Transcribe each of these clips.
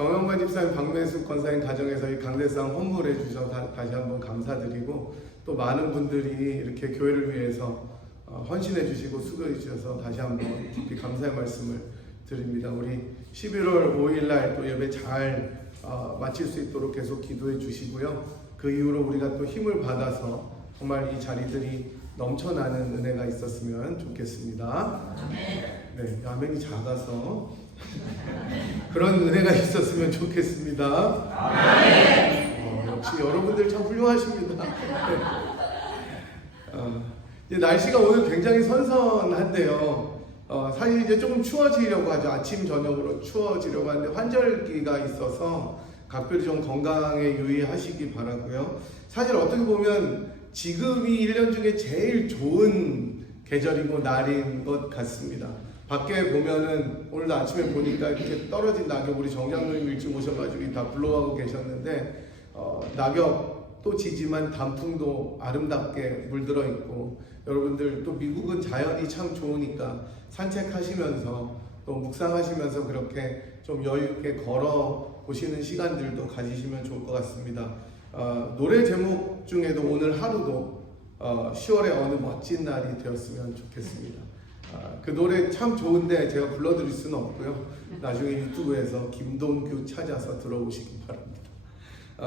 정영관 집사님, 박매숙 권사님 가정에서 이 강대상 헌물해 주셔서 다시 한번 감사드리고, 또 많은 분들이 이렇게 교회를 위해서 헌신해 주시고 수고해 주셔서 다시 한번 깊이 감사의 말씀을 드립니다. 우리 11월 5일날 또 예배 잘 마칠 수 있도록 계속 기도해 주시고요. 그 이후로 우리가 또 힘을 받아서 정말 이 자리들이 넘쳐나는 은혜가 있었으면 좋겠습니다. 네, 아멘이 작아서 그런 은혜가 있었으면 좋겠습니다. 역시 여러분들 참 훌륭하십니다. 이제 날씨가 오늘 굉장히 선선한데요. 사실 이제 조금 추워지려고 하죠. 아침 저녁으로 추워지려고 하는데 환절기가 있어서 각별히 좀 건강에 유의하시기 바라고요. 사실 어떻게 보면 지금이 1년 중에 제일 좋은 계절이고 날인 것 같습니다. 밖에 보면은 오늘도 아침에 보니까 이렇게 떨어진 낙엽, 우리 정장로님 일찍 오셔가지고 다 불러가고 계셨는데 낙엽도 지지만 단풍도 아름답게 물들어 있고, 여러분들 또 미국은 자연이 참 좋으니까 산책하시면서 또 묵상하시면서 그렇게 좀 여유있게 걸어 보시는 시간들도 가지시면 좋을 것 같습니다. 노래 제목 중에도 오늘 하루도 10월의 어느 멋진 날이 되었으면 좋겠습니다. 그 노래 참 좋은데 제가 불러드릴 수는 없고요. 나중에 유튜브에서 김동규 찾아서 들어오시기 바랍니다.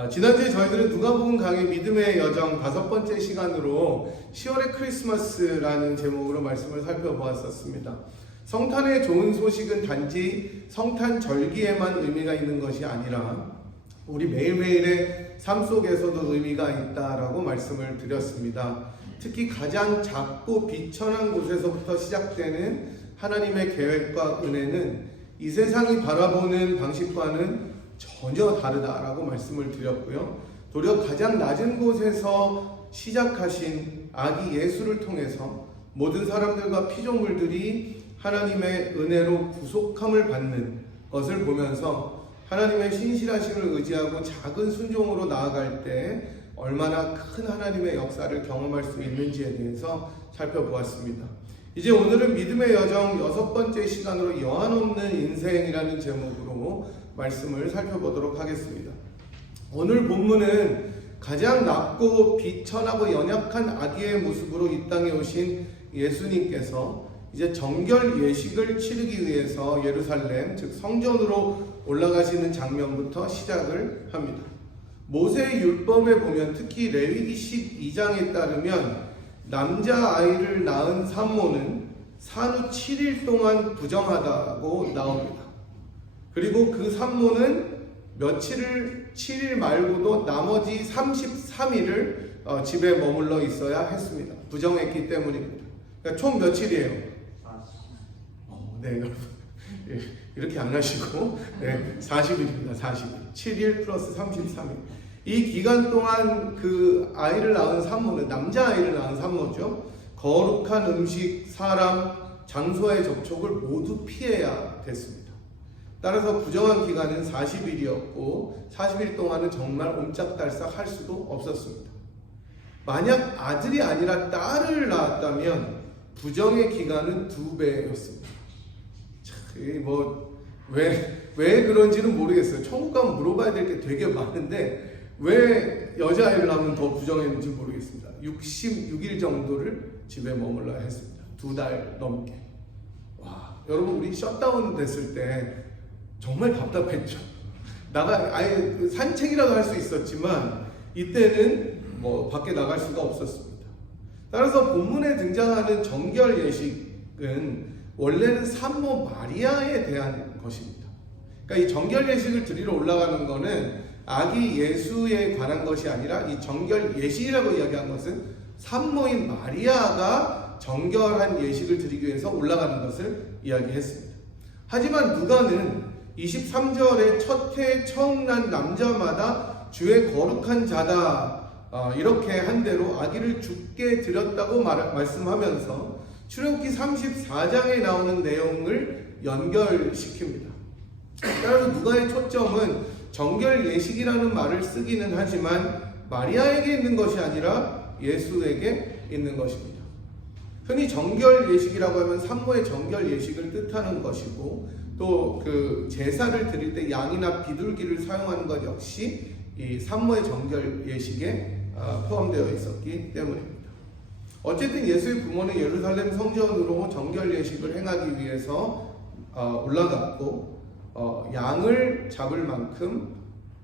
지난주에 저희들은 누가복음 강의 믿음의 여정 5번째 시간으로 10월의 크리스마스라는 제목으로 말씀을 살펴보았었습니다. 성탄의 좋은 소식은 단지 성탄 절기에만 의미가 있는 것이 아니라 우리 매일매일의 삶 속에서도 의미가 있다라고 말씀을 드렸습니다. 특히 가장 작고 비천한 곳에서부터 시작되는 하나님의 계획과 은혜는 이 세상이 바라보는 방식과는 전혀 다르다라고 말씀을 드렸고요. 도리어 가장 낮은 곳에서 시작하신 아기 예수를 통해서 모든 사람들과 피조물들이 하나님의 은혜로 구속함을 받는 것을 보면서 하나님의 신실하심을 의지하고 작은 순종으로 나아갈 때 얼마나 큰 하나님의 역사를 경험할 수 있는지에 대해서 살펴보았습니다. 이제 오늘은 믿음의 여정 6번째 시간으로 여한없는 인생이라는 제목으로 말씀을 살펴보도록 하겠습니다. 오늘 본문은 가장 낮고 비천하고 연약한 아기의 모습으로 이 땅에 오신 예수님께서 이제 정결 예식을 치르기 위해서 예루살렘, 즉 성전으로 올라가시는 장면부터 시작을 합니다. 모세의 율법에 보면 특히 레위기 12장에 따르면 남자아이를 낳은 산모는 산후 7일 동안 부정하다고 나옵니다. 그리고 그 산모는 7일 말고도 나머지 33일을 집에 머물러 있어야 했습니다. 부정했기 때문입니다. 그러니까 총 며칠이에요? 네, 여러분. 이렇게 안 하시고, 네, 40일입니다. 40일. 7일 플러스 33일. 이 기간 동안 그 아이를 낳은 산모는, 남자아이를 낳은 산모죠. 거룩한 음식, 사람, 장소의 접촉을 모두 피해야 됐습니다. 따라서 부정한 기간은 40일이었고 40일 동안은 정말 옴짝달싹 할 수도 없었습니다. 만약 아들이 아니라 딸을 낳았다면 부정의 기간은 2배였습니다. 왜 그런지는 모르겠어요. 천국 가면 물어봐야 될 게 되게 많은데 왜 여자아이를 낳으면 더 부정했는지 모르겠습니다. 66일 정도를 집에 머물러야 했습니다. 2달 넘게. 와, 여러분, 우리 셧다운 됐을 때 정말 답답했죠. 아예 산책이라도 할 수 있었지만 이때는 밖에 나갈 수가 없었습니다. 따라서 본문에 등장하는 정결 예식은 원래는 산모 마리아에 대한 것입니다. 그러니까 이 정결 예식을 드리러 올라가는 것은 아기 예수에 관한 것이 아니라 이 정결 예식이라고 이야기한 것은 산모인 마리아가 정결한 예식을 드리기 위해서 올라가는 것을 이야기했습니다. 하지만 누가는 23절에 첫 해 처음 난 남자마다 주의 거룩한 자다 이렇게 한 대로 아기를 죽게 드렸다고 말씀하면서 출애굽기 34장에 나오는 내용을 연결시킵니다. 따라서 누가의 초점은 정결 예식이라는 말을 쓰기는 하지만 마리아에게 있는 것이 아니라 예수에게 있는 것입니다. 흔히 정결 예식이라고 하면 산모의 정결 예식을 뜻하는 것이고 또 그 제사를 드릴 때 양이나 비둘기를 사용하는 것 역시 이 산모의 정결 예식에 포함되어 있었기 때문입니다. 어쨌든 예수의 부모는 예루살렘 성전으로 정결 예식을 행하기 위해서 올라갔고 양을 잡을 만큼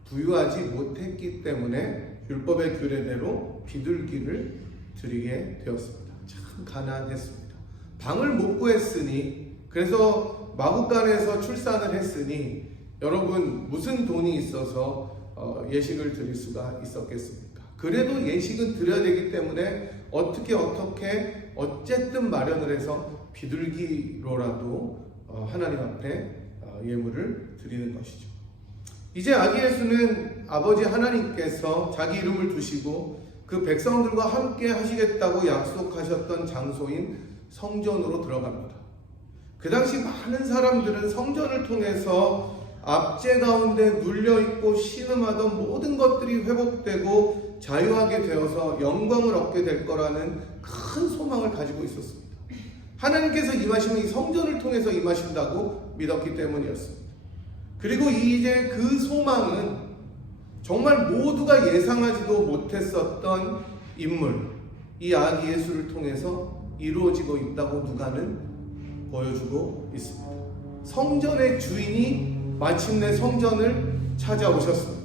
부유하지 못했기 때문에 율법의 규례대로 비둘기를 드리게 되었습니다. 참 가난했습니다. 방을 못 구했으니, 그래서 마구간에서 출산을 했으니 여러분 무슨 돈이 있어서 예식을 드릴 수가 있었겠습니까? 그래도 예식은 드려야 되기 때문에 어쨌든 마련을 해서 비둘기로라도 하나님 앞에 예물을 드리는 것이죠. 이제 아기 예수는 아버지 하나님께서 자기 이름을 두시고 그 백성들과 함께 하시겠다고 약속하셨던 장소인 성전으로 들어갑니다. 그 당시 많은 사람들은 성전을 통해서 압제 가운데 눌려있고 신음하던 모든 것들이 회복되고 자유하게 되어서 영광을 얻게 될 거라는 큰 소망을 가지고 있었습니다. 하나님께서 임하시면 이 성전을 통해서 임하신다고 믿었기 때문이었습니다. 그리고 이제 그 소망은 정말 모두가 예상하지도 못했었던 인물, 이 아기 예수를 통해서 이루어지고 있다고 누가는 보여주고 있습니다. 성전의 주인이 마침내 성전을 찾아오셨습니다.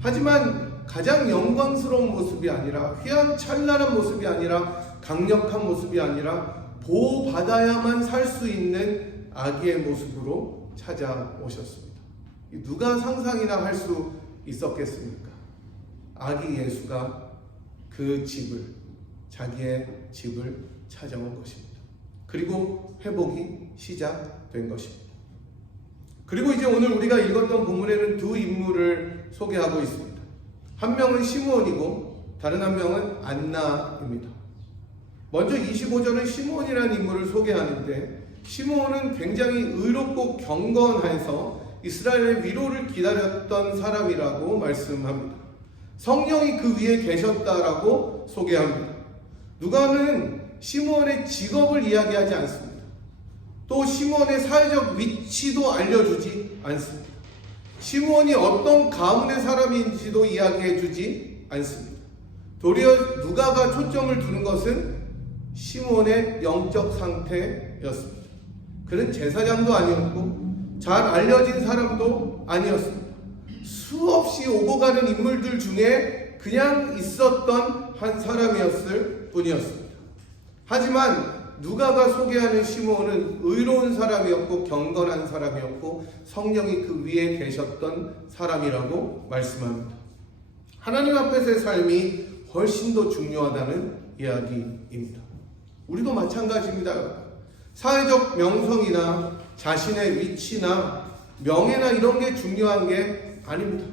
하지만 가장 영광스러운 모습이 아니라, 휘황찬란한 모습이 아니라, 강력한 모습이 아니라 보호받아야만 살 수 있는 아기의 모습으로 찾아오셨습니다. 누가 상상이나 할 수 있었겠습니까? 아기 예수가 그 집을, 자기의 집을 찾아온 것입니다. 그리고 회복이 시작된 것입니다. 그리고 이제 오늘 우리가 읽었던 본문에는 두 인물을 소개하고 있습니다. 한 명은 시므온이고 다른 한 명은 안나입니다. 먼저 25절은 시므온이라는 인물을 소개하는데, 시므온은 굉장히 의롭고 경건해서 이스라엘의 위로를 기다렸던 사람이라고 말씀합니다. 성령이 그 위에 계셨다라고 소개합니다. 누가는 시므온의 직업을 이야기하지 않습니다. 또 시므온의 사회적 위치도 알려주지 않습니다. 시므온이 어떤 가문의 사람인지도 이야기해주지 않습니다. 도리어 누가가 초점을 두는 것은 시므온의 영적 상태였습니다. 그는 제사장도 아니었고 잘 알려진 사람도 아니었습니다. 수없이 오고 가는 인물들 중에 그냥 있었던 한 사람이었을 뿐이었습니다. 하지만 누가가 소개하는 시므온은 의로운 사람이었고 경건한 사람이었고 성령이 그 위에 계셨던 사람이라고 말씀합니다. 하나님 앞에서의 삶이 훨씬 더 중요하다는 이야기입니다. 우리도 마찬가지입니다. 사회적 명성이나 자신의 위치나 명예나 이런 게 중요한 게 아닙니다.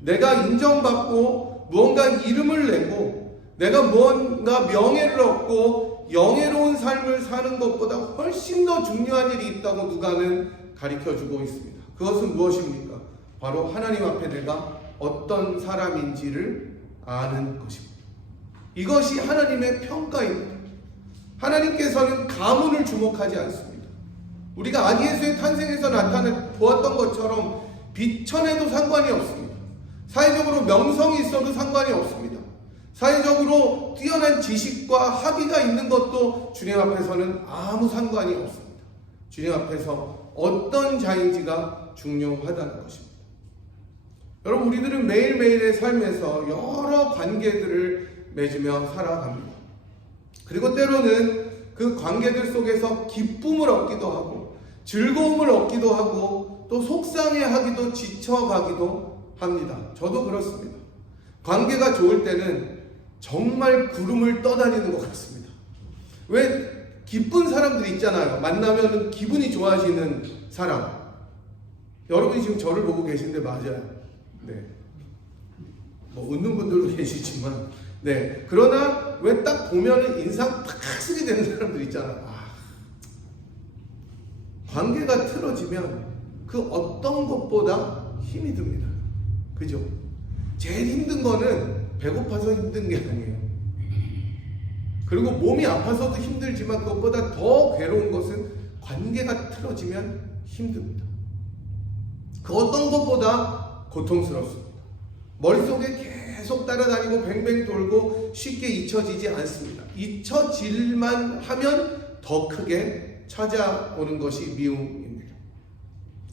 내가 인정받고 무언가 이름을 내고 내가 무언가 명예를 얻고 영예로운 삶을 사는 것보다 훨씬 더 중요한 일이 있다고 누가는 가르쳐주고 있습니다. 그것은 무엇입니까? 바로 하나님 앞에 내가 어떤 사람인지를 아는 것입니다. 이것이 하나님의 평가입니다. 하나님께서는 가문을 주목하지 않습니다. 우리가 아기 예수의 탄생에서 보았던 것처럼 비천해도 상관이 없습니다. 사회적으로 명성이 있어도 상관이 없습니다. 사회적으로 뛰어난 지식과 학위가 있는 것도 주님 앞에서는 아무 상관이 없습니다. 주님 앞에서 어떤 자인지가 중요하다는 것입니다. 여러분, 우리들은 매일매일의 삶에서 여러 관계들을 맺으며 살아갑니다. 그리고 때로는 그 관계들 속에서 기쁨을 얻기도 하고 즐거움을 얻기도 하고 또 속상해하기도 지쳐가기도 합니다. 저도 그렇습니다. 관계가 좋을 때는 정말 구름을 떠다니는 것 같습니다. 왜 기쁜 사람들 있잖아요. 만나면 기분이 좋아지는 사람. 여러분이 지금 저를 보고 계신데 맞아요. 네. 뭐 웃는 분들도 계시지만, 네. 그러나 왜 딱 보면은 인상 팍 쓰게 되는 사람들 있잖아요. 관계가 틀어지면 그 어떤 것보다 힘이 듭니다. 그죠? 제일 힘든 거는 배고파서 힘든 게 아니에요. 그리고 몸이 아파서도 힘들지만 그것보다 더 괴로운 것은 관계 관계가 틀어지면 힘듭니다. 그 어떤 것보다 고통스럽습니다. 머릿속에 계속 따라다니고 뱅뱅 돌고 쉽게 잊혀지지 않습니다. 잊혀질만 하면 더 크게 찾아오는 것이 미움입니다.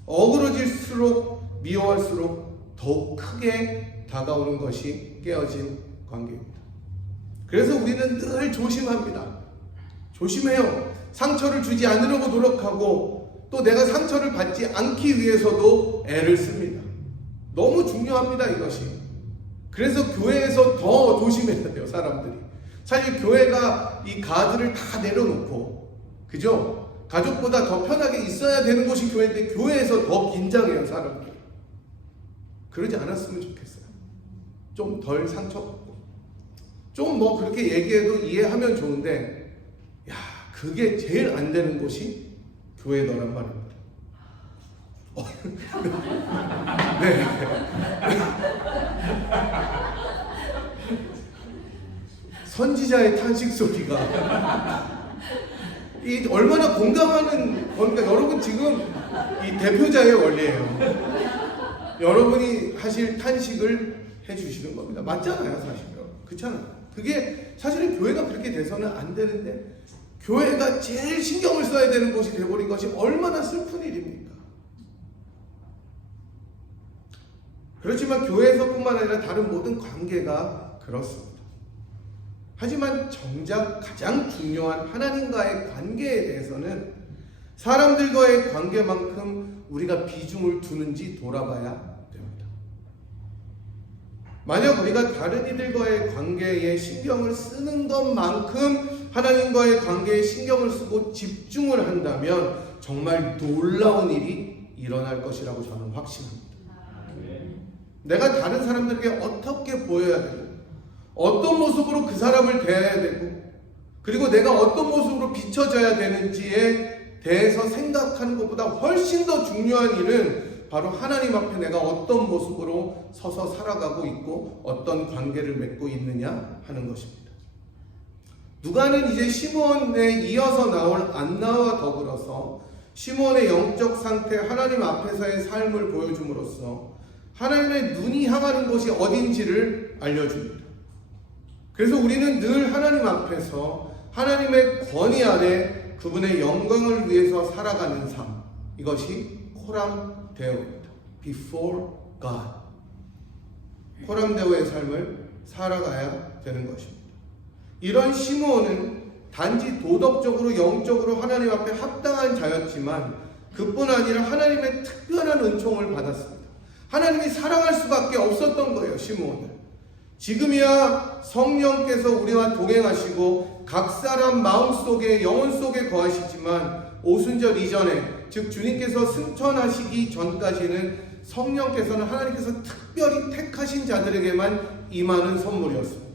어그러질수록 미워할수록 더욱 크게 다가오는 것이 깨어진 관계입니다. 그래서 우리는 늘 조심합니다. 조심해요. 상처를 주지 않으려고 노력하고 또 내가 상처를 받지 않기 위해서도 애를 씁니다. 너무 중요합니다, 이것이. 그래서 교회에서 더 조심해야 돼요, 사람들이. 사실 교회가 이 가드를 다 내려놓고, 그죠? 가족보다 더 편하게 있어야 되는 곳이 교회인데 교회에서 더 긴장해요, 사람들이. 그러지 않았으면 좋겠어요. 좀 덜 상처받고. 좀 뭐 그렇게 얘기해도 이해하면 좋은데, 야, 그게 제일 안 되는 곳이 교회더란 말입니다. 네. 선지자의 탄식 소리가 이 얼마나 공감하는 거니까 여러분 지금 이 대표자의 원리예요. 여러분이 하실 탄식을 해주시는 겁니다. 맞잖아요, 사실은. 그렇잖아요. 그게 사실은 교회가 그렇게 돼서는 안 되는데 교회가 제일 신경을 써야 되는 곳이 돼버린 것이 얼마나 슬픈 일입니까? 그렇지만 교회에서뿐만 아니라 다른 모든 관계가 그렇습니다. 하지만 정작 가장 중요한 하나님과의 관계에 대해서는 사람들과의 관계만큼 우리가 비중을 두는지 돌아봐야 됩니다. 만약 우리가 다른 이들과의 관계에 신경을 쓰는 것만큼 하나님과의 관계에 신경을 쓰고 집중을 한다면 정말 놀라운 일이 일어날 것이라고 저는 확신합니다. 내가 다른 사람들에게 어떻게 보여야 되고 어떤 모습으로 그 사람을 대해야 되고 그리고 내가 어떤 모습으로 비춰져야 되는지에 대해서 생각하는 것보다 훨씬 더 중요한 일은 바로 하나님 앞에 내가 어떤 모습으로 서서 살아가고 있고 어떤 관계를 맺고 있느냐 하는 것입니다. 누가는 이제 시므온에 이어서 나올 안나와 더불어서 시므온의 영적 상태, 하나님 앞에서의 삶을 보여줌으로써 하나님의 눈이 향하는 곳이 어딘지를 알려줍니다. 그래서 우리는 늘 하나님 앞에서 하나님의 권위 아래 그분의 영광을 위해서 살아가는 삶, 이것이 코람데오입니다. Before God. 코람데오의 삶을 살아가야 되는 것입니다. 이런 시므온은 단지 도덕적으로 영적으로 하나님 앞에 합당한 자였지만 그뿐 아니라 하나님의 특별한 은총을 받았습니다. 하나님이 사랑할 수밖에 없었던 거예요, 시므온은. 지금이야 성령께서 우리와 동행하시고 각 사람 마음속에 영혼 속에 거하시지만 오순절 이전에 즉 주님께서 승천하시기 전까지는 성령께서는 하나님께서 특별히 택하신 자들에게만 임하는 선물이었습니다.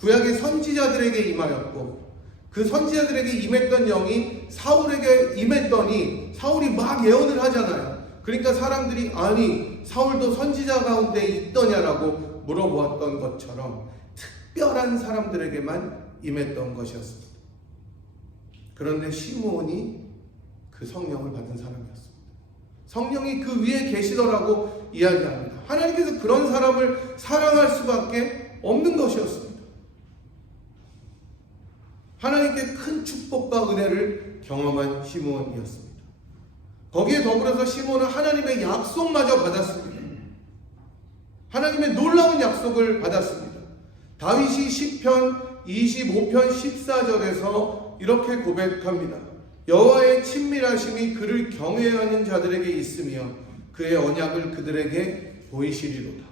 구약의 선지자들에게 임하였고 그 선지자들에게 임했던 영이 사울에게 임했더니 사울이 막 예언을 하잖아요. 그러니까 사람들이 아니 사울도 선지자 가운데 있더냐라고 물어보았던 것처럼 특별한 사람들에게만 임했던 것이었습니다. 그런데 시므온이 그 성령을 받은 사람이었습니다. 성령이 그 위에 계시더라고 이야기합니다. 하나님께서 그런 사람을 사랑할 수밖에 없는 것이었습니다. 하나님께 큰 축복과 은혜를 경험한 시므온이었습니다. 거기에 더불어서 시므온은 하나님의 약속마저 받았습니다. 하나님의 놀라운 약속을 받았습니다. 다윗이 시편 25편 14절에서 이렇게 고백합니다. 여호와의 친밀하심이 그를 경외하는 자들에게 있으며 그의 언약을 그들에게 보이시리로다.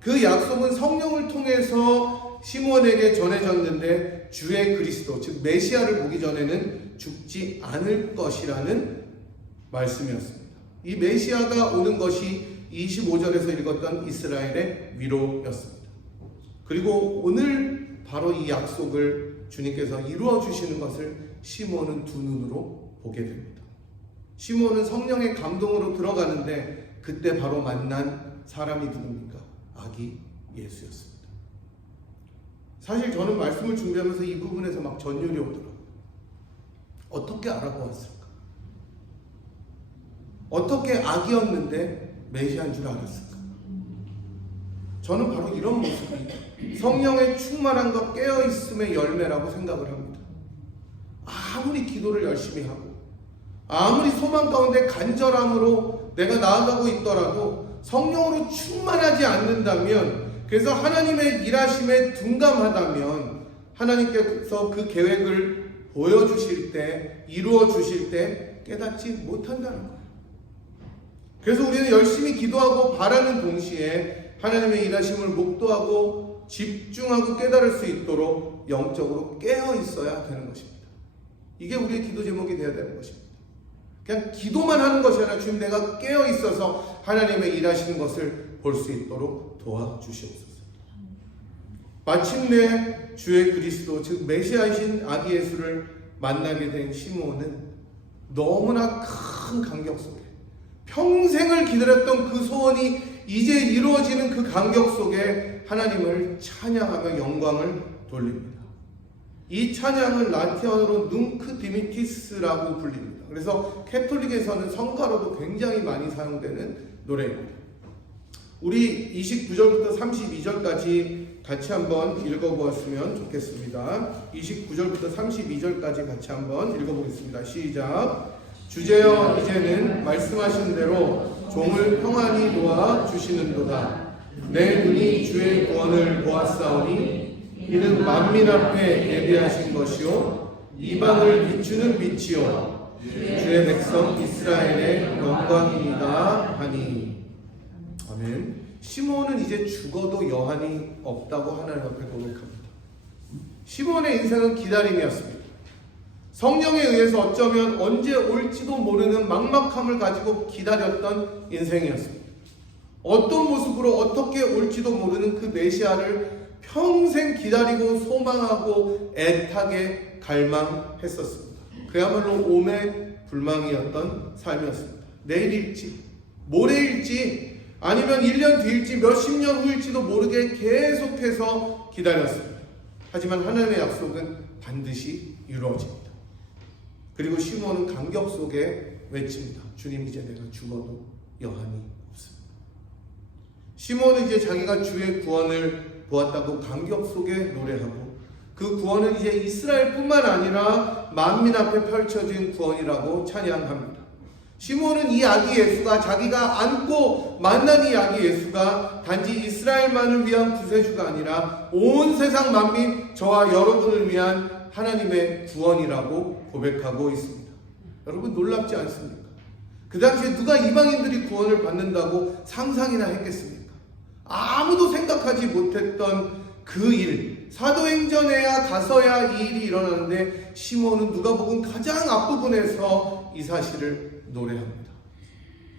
그 약속은 성령을 통해서 시므온에게 전해졌는데 주의 그리스도 즉 메시아를 보기 전에는 죽지 않을 것이라는 말씀이었습니다. 이 메시아가 오는 것이 25절에서 읽었던 이스라엘의 위로였습니다. 그리고 오늘 바로 이 약속을 주님께서 이루어 주시는 것을 시므온은 두 눈으로 보게 됩니다. 시므온은 성령의 감동으로 들어가는데 그때 바로 만난 사람이 누굽니까? 아기 예수였습니다. 사실 저는 말씀을 준비하면서 이 부분에서 막 전율이 오더라고요. 어떻게 알아보았을까? 어떻게 악이었는데 메시아인 줄 알았을까? 저는 바로 이런 모습이 성령의 충만함과 깨어있음의 열매라고 생각을 합니다. 아무리 기도를 열심히 하고 아무리 소망 가운데 간절함으로 내가 나아가고 있더라도 성령으로 충만하지 않는다면, 그래서 하나님의 일하심에 둔감하다면 하나님께서 그 계획을 보여주실 때, 이루어 주실 때 깨닫지 못한다는 거예요. 그래서 우리는 열심히 기도하고 바라는 동시에 하나님의 일하심을 목도하고 집중하고 깨달을 수 있도록 영적으로 깨어 있어야 되는 것입니다. 이게 우리의 기도 제목이 되어야 되는 것입니다. 그냥 기도만 하는 것이 아니라 주님, 내가 깨어 있어서 하나님의 일하시는 것을 볼 수 있도록 도와주시옵소서. 마침내 주의 그리스도, 즉 메시아이신 아기 예수를 만나게 된 시므온은 너무나 큰 감격 속에, 평생을 기다렸던 그 소원이 이제 이루어지는 그 감격 속에 하나님을 찬양하며 영광을 돌립니다. 이 찬양은 라틴어로 눅 디미티스라고 불립니다. 그래서 캐톨릭에서는 성가로도 굉장히 많이 사용되는 노래입니다. 우리 29절부터 32절까지 같이 한번 읽어보았으면 좋겠습니다. 29절부터 32절까지 같이 한번 읽어보겠습니다. 시작. 주제여, 이제는 말씀하신 대로 종을 평안히 놓아 주시는도다. 내 눈이 주의 구원을 보았사오니 이는 만민 앞에 예비하신 것이요 이방을 비추는 빛이요 주의 백성 이스라엘의 영광이다 하니. 아멘. 시므온은 이제 죽어도 여한이 없다고 하나님 앞에 고백합니다. 시므온의 인생은 기다림이었습니다. 성령에 의해서 어쩌면 언제 올지도 모르는 막막함을 가지고 기다렸던 인생이었습니다. 어떤 모습으로 어떻게 올지도 모르는 그 메시아를 평생 기다리고 소망하고 애타게 갈망했었습니다. 그야말로 오매불망이었던 삶이었습니다. 내일일지, 모레일지, 아니면 1년 뒤일지, 몇십 년 후일지도 모르게 계속해서 기다렸습니다. 하지만 하나님의 약속은 반드시 이루어집니다. 그리고 시므온은 감격 속에 외칩니다. 주님, 이제 내가 죽어도 여한이 없습니다. 시므온은 이제 자기가 주의 구원을 보았다고 감격 속에 노래하고, 그 구원은 이제 이스라엘뿐만 아니라 만민 앞에 펼쳐진 구원이라고 찬양합니다. 시므온은 이 아기 예수가, 자기가 안고 만난 이 아기 예수가 단지 이스라엘만을 위한 구세주가 아니라 온 세상 만민, 저와 여러분을 위한 하나님의 구원이라고 고백하고 있습니다. 여러분, 놀랍지 않습니까? 그 당시에 누가 이방인들이 구원을 받는다고 상상이나 했겠습니까? 아무도 생각하지 못했던 그 일, 사도행전에야 가서야 이 일이 일어나는데 시므온은 누가복음 가장 앞부분에서 이 사실을 노래합니다.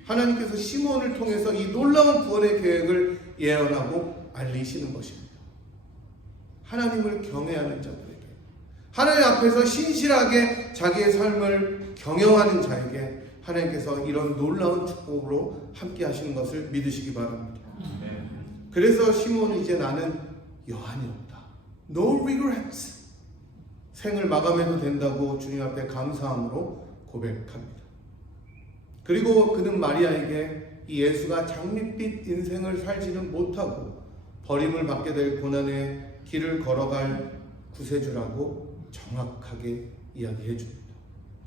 하나님께서 시므온을 통해서 이 놀라운 구원의 계획을 예언하고 알리시는 것입니다. 하나님을 경외하는 자들에게, 하나님 앞에서 신실하게 자기의 삶을 경영하는 자에게 하나님께서 이런 놀라운 축복으로 함께 하시는 것을 믿으시기 바랍니다. 그래서 시므온은 이제 나는 여한이 없다. No regrets. 생을 마감해도 된다고 주님 앞에 감사함으로 고백합니다. 그리고 그는 마리아에게 이 예수가 장밋빛 인생을 살지는 못하고 버림을 받게 될 고난의 길을 걸어갈 구세주라고 정확하게 이야기해 줍니다.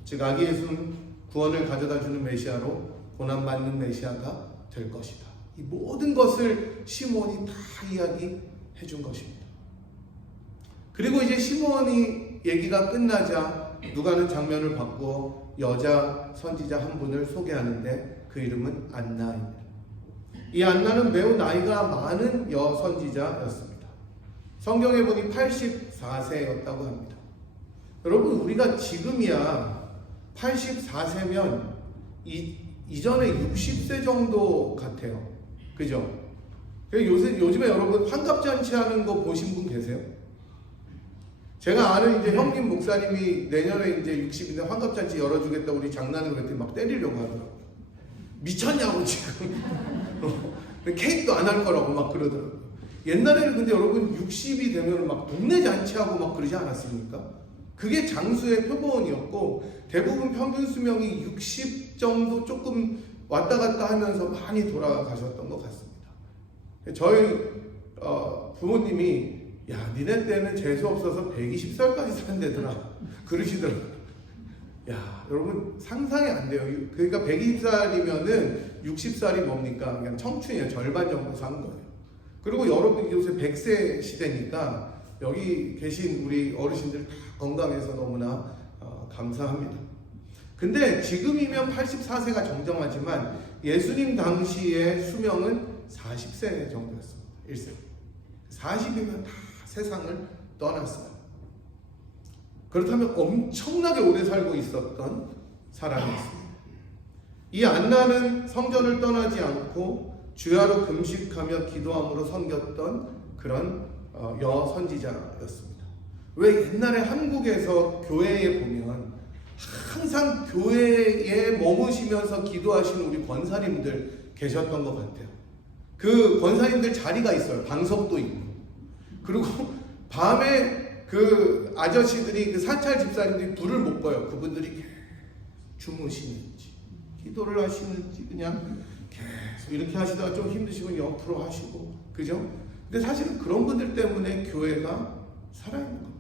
즉, 아기 예수는 구원을 가져다주는 메시아로 고난받는 메시아가 될 것이다. 이 모든 것을 시므온이 다 이야기해 준 것입니다. 그리고 이제 시므온이 얘기가 끝나자 누가는 장면을 바꾸어 여자 선지자 한 분을 소개하는데 그 이름은 안나입니다. 이 안나는 매우 나이가 많은 여선지자였습니다. 성경에 보니 84세였다고 합니다. 여러분, 우리가 지금이야 84세면 이전에 60세 정도 같아요. 그죠? 요즘에 여러분 환갑잔치 하는 거 보신 분 계세요? 제가 아는 이제 형님 목사님이 내년에 이제 60인데 환갑잔치 열어주겠다고 우리 장난을 그랬더니 막 때리려고 하더라고요. 미쳤냐고 지금. 케이크도 안 할 거라고 막 그러더라고요. 옛날에는 근데 여러분 60이 되면 막 동네 잔치하고 막 그러지 않았습니까? 그게 장수의 표본이었고 대부분 평균 수명이 60 정도 조금 왔다 갔다 하면서 많이 돌아가셨던 것 같습니다. 저희 부모님이 야 니네 때는 재수 없어서 120살까지 산대더라 그러시더라고요. 야 여러분 상상이 안 돼요. 그러니까 120살이면은 60살이 뭡니까? 그냥 청춘이에요. 절반 정도 산 거예요. 그리고 여러분 요새 100세 시대니까 여기 계신 우리 어르신들 다 건강해서 너무나 감사합니다. 근데 지금이면 84세가 정정하지만 예수님 당시의 수명은 40세 정도였습니다. 1세. 40이면 다 세상을 떠났어요. 그렇다면 엄청나게 오래 살고 있었던 사람이었습니다. 이 안나는 성전을 떠나지 않고 주야로 금식하며 기도함으로 섬겼던 그런 여선지자였습니다. 왜 옛날에 한국에서 교회에 보면 항상 교회에 머무시면서 기도하시는 우리 권사님들 계셨던 것 같아요. 그 권사님들 자리가 있어요. 방석도 있고. 그리고 밤에 그 아저씨들이 그 사찰 집사님들이 불을 못 꺼요. 그분들이 주무시는지 기도를 하시는지 그냥 계속 이렇게 하시다가 좀 힘드시면 옆으로 하시고 그죠? 근데 사실은 그런 분들 때문에 교회가 살아있는 겁니다.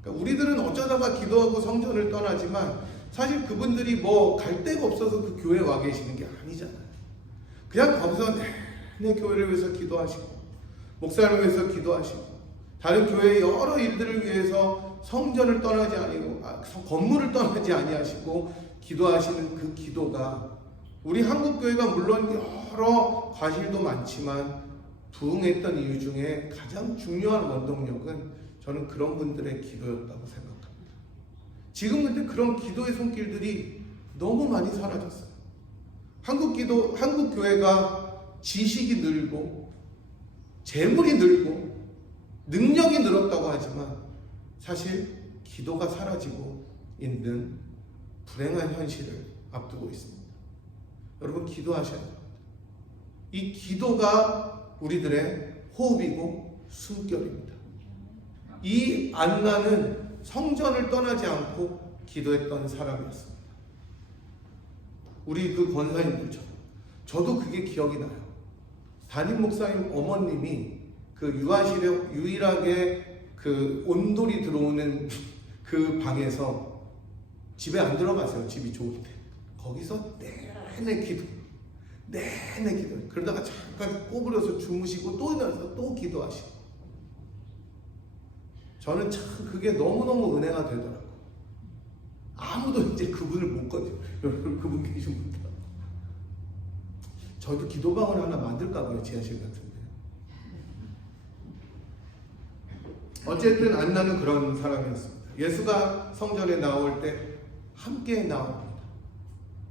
그러니까 우리들은 어쩌다가 기도하고 성전을 떠나지만 사실 그분들이 뭐 갈 데가 없어서 그 교회에 와 계시는 게 아니잖아요. 그냥 거기서 내 교회를 위해서 기도하시고 목사를 위해서 기도하시고 다른 교회의 여러 일들을 위해서 성전을 떠나지 아니고 건물을 떠나지 아니하시고 기도하시는 그 기도가 우리 한국 교회가 물론 여러 과실도 많지만 부흥했던 이유 중에 가장 중요한 원동력은 저는 그런 분들의 기도였다고 생각합니다. 지금 근데 그런 기도의 손길들이 너무 많이 사라졌어요. 한국 교회가 지식이 늘고 재물이 늘고 능력이 늘었다고 하지만 사실 기도가 사라지고 있는 불행한 현실을 앞두고 있습니다. 여러분 기도하셔야 합니다. 이 기도가 우리들의 호흡이고 숨결입니다. 이 안나는 성전을 떠나지 않고 기도했던 사람이었습니다. 우리 그 권사님들처럼 저도 그게 기억이 나요. 담임 목사님 어머님이 그 유아실에 유일하게 그 온돌이 들어오는 그 방에서 집에 안 들어가세요. 집이 좋은데 거기서 내내 기도. 그러다가 잠깐 꼬부려서 주무시고 또 일어나서 또 기도하시고. 저는 참 그게 너무너무 은혜가 되더라고요. 아무도 이제 그분을 못 건드려요. 여러분 그분 계신 분들. 저희도 기도방을 하나 만들까 봐요. 지하실 같은데. 어쨌든 안나는 그런 사람이었습니다. 예수가 성전에 나올 때 함께 나옵니다.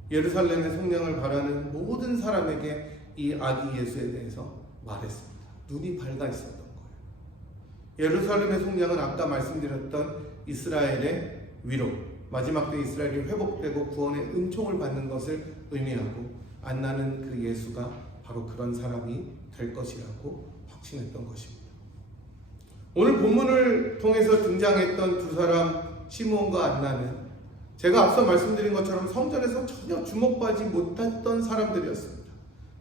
예루살렘의 성령을 바라는 모든 사람에게 이 아기 예수에 대해서 말했습니다. 눈이 밝아 있었던 거예요. 예루살렘의 성령은 아까 말씀드렸던 이스라엘의 위로, 마지막 때 이스라엘이 회복되고 구원의 은총을 받는 것을 의미하고 안나는 그 예수가 바로 그런 사람이 될 것이라고 확신했던 것입니다. 오늘 본문을 통해서 등장했던 두 사람 시므온과 안나는 제가 앞서 말씀드린 것처럼 성전에서 전혀 주목받지 못했던 사람들이었습니다.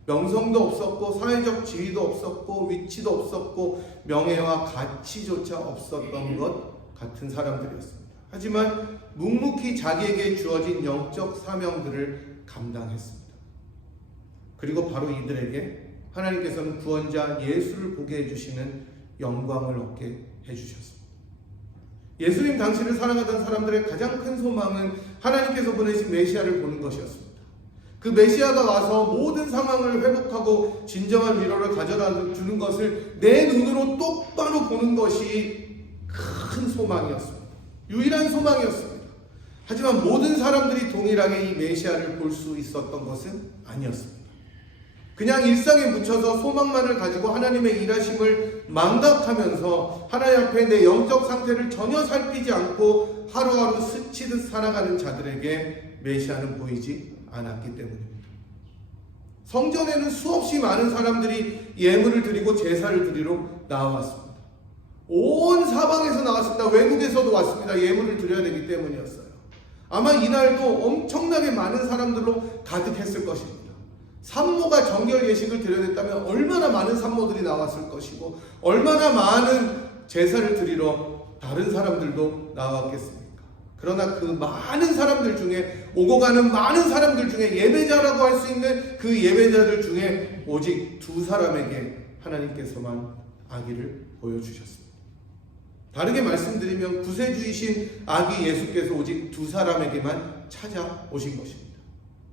명성도 없었고 사회적 지위도 없었고 위치도 없었고 명예와 가치조차 없었던 것 같은 사람들이었습니다. 하지만 묵묵히 자기에게 주어진 영적 사명들을 감당했습니다. 그리고 바로 이들에게 하나님께서는 구원자 예수를 보게 해주시는 영광을 얻게 해주셨습니다. 예수님 당시를 살아가던 사람들의 가장 큰 소망은 하나님께서 보내신 메시아를 보는 것이었습니다. 그 메시아가 와서 모든 상황을 회복하고 진정한 위로를 가져다 주는 것을 내 눈으로 똑바로 보는 것이 큰 소망이었습니다. 유일한 소망이었습니다. 하지만 모든 사람들이 동일하게 이 메시아를 볼 수 있었던 것은 아니었습니다. 그냥 일상에 묻혀서 소망만을 가지고 하나님의 일하심을 망각하면서 하나님 앞에 내 영적 상태를 전혀 살피지 않고 하루하루 스치듯 살아가는 자들에게 메시아는 보이지 않았기 때문입니다. 성전에는 수없이 많은 사람들이 예물을 드리고 제사를 드리러 나와왔습니다. 온 사방에서 나왔습니다. 외국에서도 왔습니다. 예물을 드려야 되기 때문이었어요. 아마 이날도 엄청나게 많은 사람들로 가득했을 것입니다. 산모가 정결 예식을 드려야 됐다면 얼마나 많은 산모들이 나왔을 것이고 얼마나 많은 제사를 드리러 다른 사람들도 나왔겠습니까? 그러나 그 많은 사람들 중에 오고 가는 많은 사람들 중에 예배자라고 할 수 있는 그 예배자들 중에 오직 두 사람에게 하나님께서만 아기를 보여주셨습니다. 다르게 말씀드리면 구세주이신 아기 예수께서 오직 두 사람에게만 찾아오신 것입니다.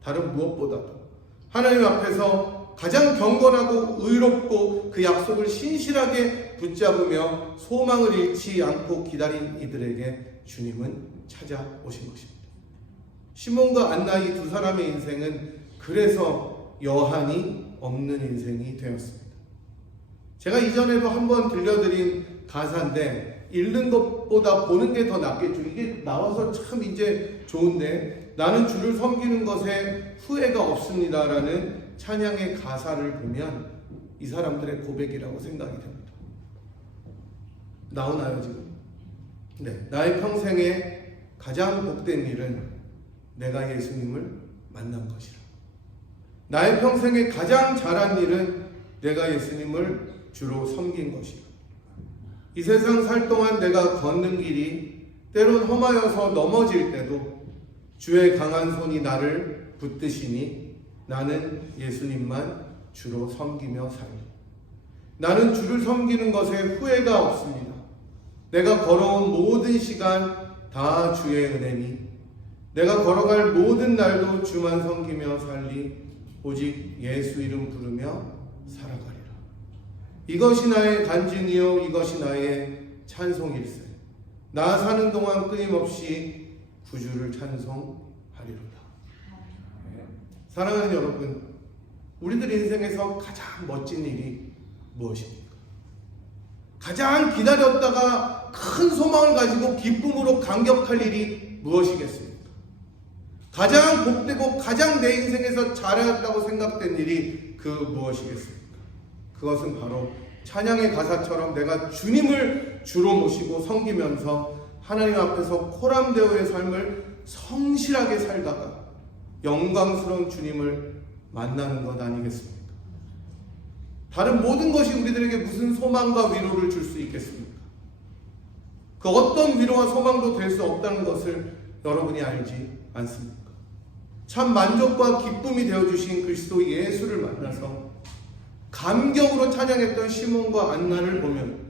다른 무엇보다도 하나님 앞에서 가장 경건하고 의롭고 그 약속을 신실하게 붙잡으며 소망을 잃지 않고 기다린 이들에게 주님은 찾아오신 것입니다. 시몬과 안나 이 두 사람의 인생은 그래서 여한이 없는 인생이 되었습니다. 제가 이전에도 한번 들려드린 가사인데 읽는 것보다 보는 게 더 낫겠죠. 이게 나와서 참 이제 좋은데 나는 주를 섬기는 것에 후회가 없습니다라는 찬양의 가사를 보면 이 사람들의 고백이라고 생각이 됩니다. 나오나요 지금? 네, 나의 평생에 가장 복된 일은 내가 예수님을 만난 것이라. 나의 평생에 가장 잘한 일은 내가 예수님을 주로 섬긴 것이라. 이 세상 살 동안 내가 걷는 길이 때론 험하여서 넘어질 때도 주의 강한 손이 나를 붙드시니 나는 예수님만 주로 섬기며 살리. 나는 주를 섬기는 것에 후회가 없습니다. 내가 걸어온 모든 시간 다 주의 은혜니 내가 걸어갈 모든 날도 주만 섬기며 살리 오직 예수 이름 부르며 살아가리라. 이것이 나의 간증이요 이것이 나의 찬송일세. 나 사는 동안 끊임없이 구주를 찬송하리로다. 사랑하는 여러분, 우리들 인생에서 가장 멋진 일이 무엇입니까? 가장 기다렸다가 큰 소망을 가지고 기쁨으로 감격할 일이 무엇이겠습니까? 가장 복되고 가장 내 인생에서 잘했다고 생각된 일이 그 무엇이겠습니까? 그것은 바로 찬양의 가사처럼 내가 주님을 주로 모시고 섬기면서 하나님 앞에서 코람데오의 삶을 성실하게 살다가 영광스러운 주님을 만나는 것 아니겠습니까? 다른 모든 것이 우리들에게 무슨 소망과 위로를 줄 수 있겠습니까? 그 어떤 위로와 소망도 될 수 없다는 것을 여러분이 알지 않습니까? 참 만족과 기쁨이 되어주신 그리스도 예수를 만나서 감격으로 찬양했던 시몬과 안나를 보면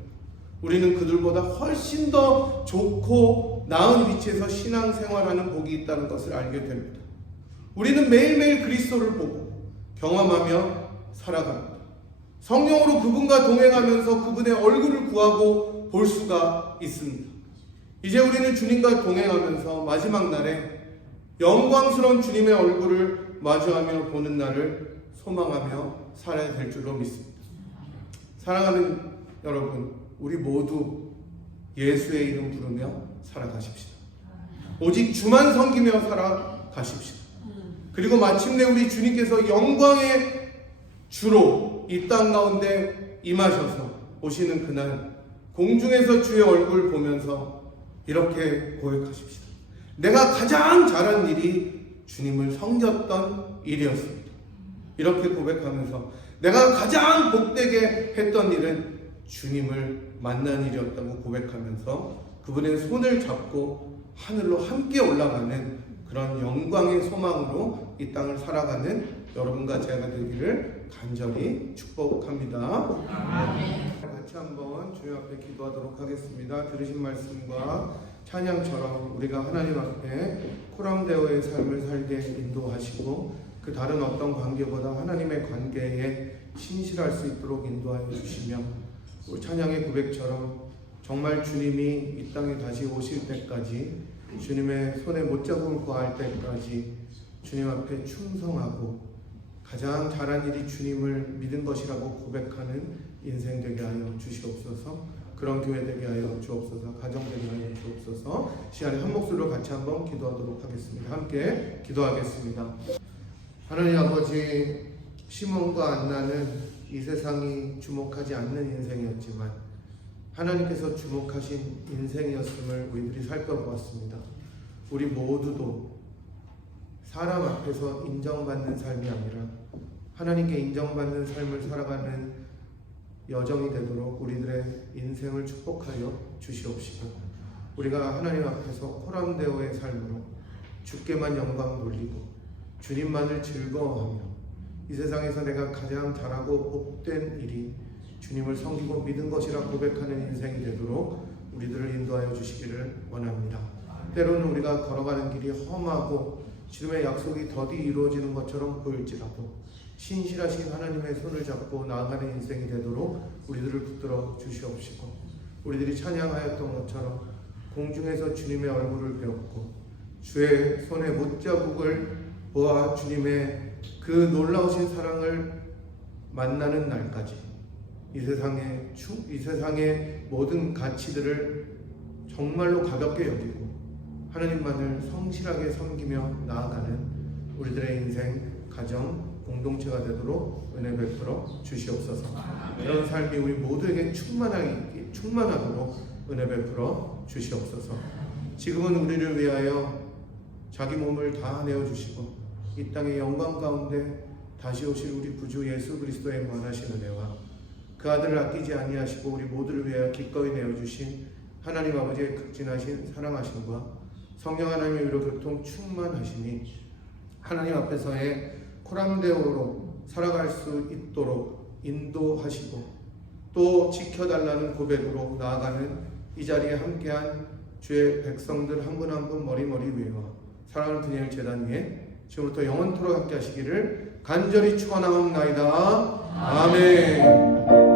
우리는 그들보다 훨씬 더 좋고 나은 위치에서 신앙생활하는 복이 있다는 것을 알게 됩니다. 우리는 매일매일 그리스도를 보고 경험하며 살아갑니다. 성령으로 그분과 동행하면서 그분의 얼굴을 구하고 볼 수가 있습니다. 이제 우리는 주님과 동행하면서 마지막 날에 영광스러운 주님의 얼굴을 마주하며 보는 날을 소망하며 살아야 될 줄로 믿습니다. 사랑하는 여러분, 우리 모두 예수의 이름 부르며 살아가십시다. 오직 주만 섬기며 살아가십시다. 그리고 마침내 우리 주님께서 영광의 주로 이 땅 가운데 임하셔서 오시는 그날 공중에서 주의 얼굴 보면서 이렇게 고백하십시다. 내가 가장 잘한 일이 주님을 섬겼던 일이었습니다. 이렇게 고백하면서 내가 가장 복되게 했던 일은 주님을 만난 일이었다고 고백하면서 그분의 손을 잡고 하늘로 함께 올라가는 그런 영광의 소망으로 이 땅을 살아가는 여러분과 제가 되기를 간절히 축복합니다. 같이 한번 주님 앞에 기도하도록 하겠습니다. 들으신 말씀과 찬양처럼 우리가 하나님 앞에 코람데오의 삶을 살게 인도하시고 그 다른 어떤 관계보다 하나님의 관계에 신실할 수 있도록 인도하여 주시며 우리 찬양의 고백처럼 정말 주님이 이 땅에 다시 오실 때까지 주님의 손에 못잡음을 구할 때까지 주님 앞에 충성하고 가장 잘한 일이 주님을 믿은 것이라고 고백하는 인생 되게 하여 주시옵소서. 그런 교회 되게 하여 주옵소서. 가정 되게 하여 주옵소서. 시간에 한 목소리로 같이 한번 기도하도록 하겠습니다. 함께 기도하겠습니다. 하나님 아버지, 시몬과 안나는 이 세상이 주목하지 않는 인생이었지만 하나님께서 주목하신 인생이었음을 우리들이 살펴보았습니다. 우리 모두도 사람 앞에서 인정받는 삶이 아니라 하나님께 인정받는 삶을 살아가는 여정이 되도록 우리들의 인생을 축복하여 주시옵시고, 우리가 하나님 앞에서 코람데오의 삶으로 주께만 영광 돌리고 주님만을 즐거워하며 이 세상에서 내가 가장 잘하고 복된 일이 주님을 섬기고 믿은 것이라 고백하는 인생이 되도록 우리들을 인도하여 주시기를 원합니다. 때로는 우리가 걸어가는 길이 험하고 주님의 약속이 더디 이루어지는 것처럼 보일지라도 신실하신 하나님의 손을 잡고 나아가는 인생이 되도록 우리들을 붙들어 주시옵시고, 우리들이 찬양하였던 것처럼 공중에서 주님의 얼굴을 배웠고 주의 손의 못자국을 보아 주님의 그 놀라우신 사랑을 만나는 날까지 이 세상의 모든 가치들을 정말로 가볍게 여기고 하나님만을 성실하게 섬기며 나아가는 우리들의 인생, 가정, 공동체가 되도록 은혜 베풀어 주시옵소서. 이런 삶이 우리 모두에게 충만하도록 은혜 베풀어 주시옵소서. 지금은 우리를 위하여 자기 몸을 다 내어주시고 이 땅의 영광 가운데 다시 오실 우리 구주 예수 그리스도의 원하신 은혜와 그 아들을 아끼지 아니하시고 우리 모두를 위하여 기꺼이 내어주신 하나님 아버지의 극진하신 사랑하심과 성령 하나님의 위로 교통 충만하시니 하나님 앞에서의 코람데오로 살아갈 수 있도록 인도하시고 또 지켜달라는 고백으로 나아가는 이 자리에 함께한 주의 백성들 한 분 한 분 머리머리 위에와 사랑하는 분야의 제단 위에 지금부터 영원토록 함께 하시기를 간절히 축원하옵나이다. 아멘.